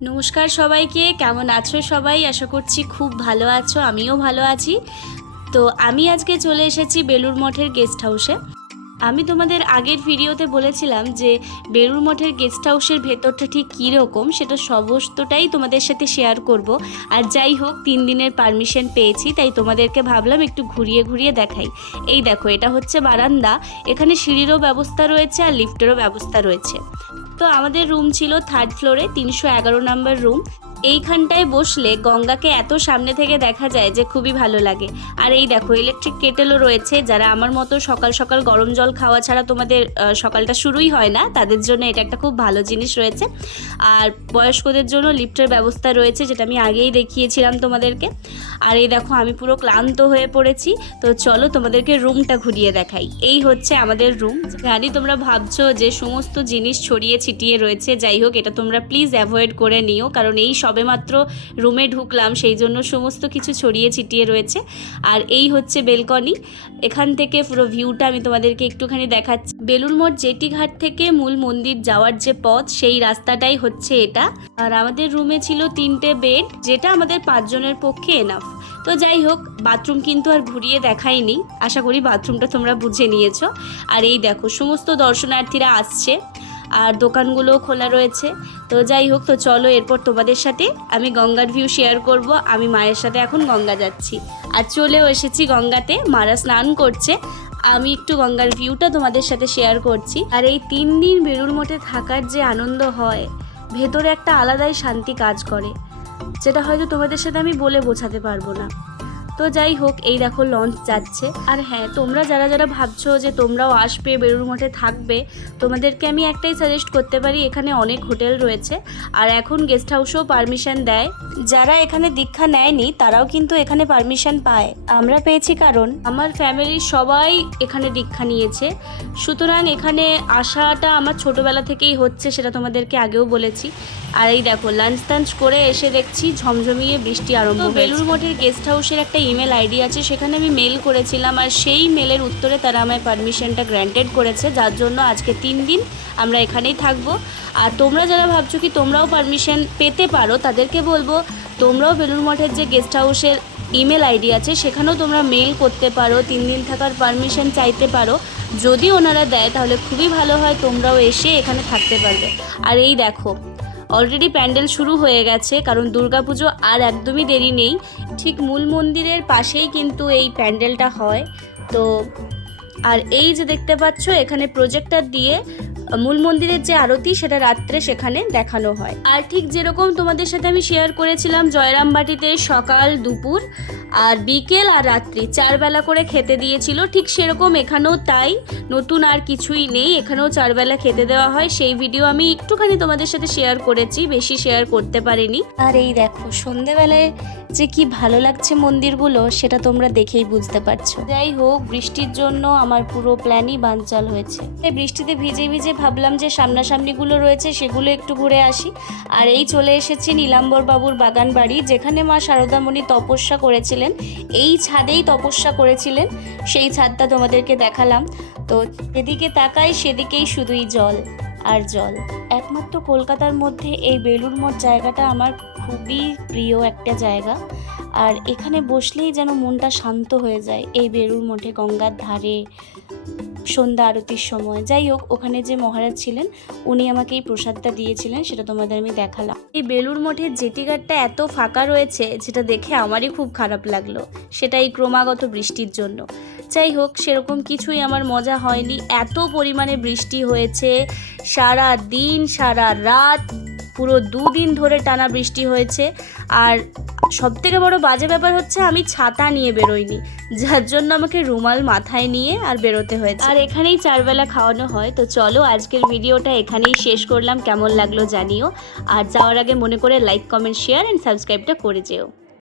নমস্কার সবাইকে, কেমন আছো সবাই? আশা করছি খুব ভালো আছো, আমিও ভালো আছি। তো আমি আজকে চলে এসেছি বেলুড় মঠের গেস্ট হাউসে। আমি তোমাদের আগের ভিডিওতে বলেছিলাম যে বেলুড় মঠের গেস্ট হাউসের ভেতরটা ঠিক কীরকম সেটা সমস্তটাই তোমাদের সাথে শেয়ার করব। আর যাই হোক, 3 দিনের পারমিশন পেয়েছি, তাই তোমাদেরকে ভাবলাম একটু ঘুরিয়ে ঘুরিয়ে দেখাই। এই দেখো, এটা হচ্ছে বারান্দা। এখানে সিঁড়িরও ব্যবস্থা রয়েছে আর লিফটেরও ব্যবস্থা রয়েছে। তো আমাদের রুম ছিল 3rd ফ্লোরে, 311 নম্বর রুম। এইখানটায় বসলে গঙ্গাকে এত সামনে থেকে দেখা যায় যে খুবই ভালো লাগে। আর এই দেখো, ইলেকট্রিক কেটেলও রয়েছে। যারা আমার মতো সকাল সকাল গরম জল খাওয়া ছাড়া তোমাদের সকালটা শুরুই হয় না, তাদের জন্য এটা একটা খুব ভালো জিনিস রয়েছে। আর বয়স্কদের জন্য লিফটের ব্যবস্থা রয়েছে, যেটা আমি আগেই দেখিয়েছিলাম তোমাদেরকে। আর এই দেখো, আমি পুরো ক্লান্ত হয়ে পড়েছি। তো চলো তোমাদেরকে রুমটা ঘুরিয়ে দেখাই। এই হচ্ছে আমাদের রুম। জানি তোমরা ভাবছো যে সমস্ত জিনিস ছড়িয়ে ছিটিয়ে রয়েছে, যাই হোক এটা তোমরা প্লিজ অ্যাভয়েড করে নিও, কারণ এই সবেমাত্র রুমে ঢুকলাম, সেই জন্য সমস্ত কিছু ছড়িয়ে ছিটিয়ে রয়েছে। আর এই হচ্ছে বেলকনি। এখান থেকে পুরো ভিউটা আমি তোমাদেরকে একটুখানি দেখাচ্ছি। বেলুড় মঠ জেটি ঘাট থেকে মূল মন্দির যাওয়ার যে পথ, সেই রাস্তাটাই হচ্ছে এটা। আর আমাদের রুমে ছিল 3টে বেড, যেটা আমাদের 5 জনের পক্ষে এনাফ। তো যাই হোক, বাথরুম কিন্তু আর ঘুরিয়ে দেখাইনি, আশা করি বাথরুমটা তোমরা বুঝে নিয়েছো। আর এই দেখো, সমস্ত দর্শনার্থীরা আসছে আর দোকানগুলো খোলা রয়েছে। তো যাই হোক, তো চলো এরপর তোমাদের সাথে আমি গঙ্গার ভিউ শেয়ার করব। আমি মায়ের সাথে এখন গঙ্গা যাচ্ছি, আর চলেও এসেছি গঙ্গাতে। মারা স্নান করছে, আমি একটু গঙ্গার ভিউটা তোমাদের সাথে শেয়ার করছি। আর এই 3 দিন বেলুড় মঠে থাকার যে আনন্দ হয়, ভেতরে একটা আলাদাই শান্তি কাজ করে, যেটা হয়তো তোমাদের সাথে আমি বলে বোঝাতে পারবো না। তো যাই হোক, এই দেখো লঞ্চ যাচ্ছে। আর হ্যাঁ, তোমরা যারা যারা ভাবছো যে তোমরাও আসবে, বেলুড় মঠে থাকবে, তোমাদেরকে আমি একটাই সাজেস্ট করতে পারি, এখানে অনেক হোটেল রয়েছে। আর এখন গেস্ট হাউসেও পারমিশন দেয়। যারা এখানে দীক্ষা নেয়নি তারাও কিন্তু এখানে পারমিশন পায়। আমরা পেয়েছি কারণ আমার ফ্যামিলির সবাই এখানে দীক্ষা নিয়েছে, সুতরাং এখানে আসাটা আমার ছোটোবেলা থেকেই হচ্ছে, সেটা তোমাদেরকে আগেও বলেছি। আর এই দেখো, লাঞ্চ টাঞ্চ করে এসে দেখছি ঝমঝমিয়ে বৃষ্টি আরম্ভ। বেলুড় মঠের গেস্ট হাউসের একটা ইমেল আইডি আছে, সেখানে আমি মেল করেছিলাম, আর সেই মেলের উত্তরে তারা আমায় পারমিশনটা গ্র্যান্টেড করেছে, যার জন্য আজকে 3 দিন আমরা এখানেই থাকবো। আর তোমরা যারা ভাবছো কি তোমরাও পারমিশন পেতে পারো, তাদেরকে বলবো তোমরাও বেলুড় মঠের যে গেস্ট হাউসের ইমেল আইডি আছে সেখানেও তোমরা মেল করতে পারো, 3 দিন থাকার পারমিশন চাইতে পারো। যদি ওনারা দেয় তাহলে খুবই ভালো হয়, তোমরাও এসে এখানে থাকতে পারবে। আর এই দেখো, অলরেডি প্যান্ডেল শুরু হয়ে গেছে, কারণ দুর্গাপুজো আর একদমই দেরি নেই। ঠিক মূল মন্দিরের পাশেই কিন্তু এই প্যান্ডেলটা হয়। তো আর এই যে দেখতে পাচ্ছ, এখানে প্রজেক্টর দিয়ে মূল মন্দিরের যে আরতি, সেটা রাত্রে সেখানে দেখানো হয়। আর ঠিক যেরকম তোমাদের সাথে আমি শেয়ার করেছিলাম জয়রামবাটিতে সকাল, দুপুর আর বিকেল আর রাত্রি 4 বেলা করে খেতে দিয়েছিল, ঠিক সেরকম এখানেও তাই। নতুন আর কিছুই নেই, এখানেও 4 বেলা খেতে দেওয়া হয়। সেই ভিডিও আমি একটুখানি তোমাদের সাথে শেয়ার করেছি, বেশি শেয়ার করতে পারিনি। আর এই দেখো, সন্ধেবেলায় যে কি ভালো লাগছে মন্দিরগুলো, সেটা তোমরা দেখেই বুঝতে পারছো। যাই হোক, বৃষ্টির জন্য আমার পুরো প্ল্যানই বানচাল হয়েছে। এই বৃষ্টিতে ভিজে ভিজে ভাবলাম যে সামনাসামনিগুলো রয়েছে সেগুলো একটু ঘুরে আসি। আর এই চলে এসেছি নীলাম্বর বাবুর বাগান বাড়ি, যেখানে মা শারদামণি তপস্যা করেছিলেন। এই ছাদেই তপস্যা করেছিলেন, সেই ছাদটা তোমাদেরকে দেখালাম। তো যেদিকে তাকাই সেদিকেই শুধুই জল আর জল। একমাত্র কলকাতার মধ্যে এই বেলুড় মঠ জায়গাটা আমার খুবই প্রিয় একটা জায়গা। আর এখানে বসলেই যেন মনটা শান্ত হয়ে যায়, এই বেলুড় মঠে গঙ্গার ধারে সন্ধ্যা আরতির সময়। যাই হোক, ওখানে যে মহারাজ ছিলেন উনি আমাকে এই প্রসাদটা দিয়েছিলেন, সেটা তোমাদের আমি দেখালাম। এই বেলুড় মঠের জেটিঘাটটা এত ফাঁকা রয়েছে, যেটা দেখে আমারই খুব খারাপ লাগলো, সেটা এই ক্রমাগত বৃষ্টির জন্য। যাই হোক, সেরকম কিছুই আমার মজা হয়নি। এত পরিমাণে বৃষ্টি হয়েছে, সারা দিন সারা রাত, পুরো 2 দিন ধরে টানা বৃষ্টি হয়েছে। আর সবথেকে বড় বাজে ব্যাপার হচ্ছে, আমি ছাতা নিয়ে বেরোইনি, যার জন্য আমাকে রুমাল মাথায় নিয়ে আর বেরোতে হয়েছে। আর এখানেই 4 বেলা খাওয়ানো হয়। তো চলো, আজকের ভিডিওটা এখানেই শেষ করলাম। কেমন লাগলো জানিও, আর যাওয়ার আগে মনে করে লাইক, কমেন্ট, শেয়ার অ্যান্ড সাবস্ক্রাইবটা করে যেও।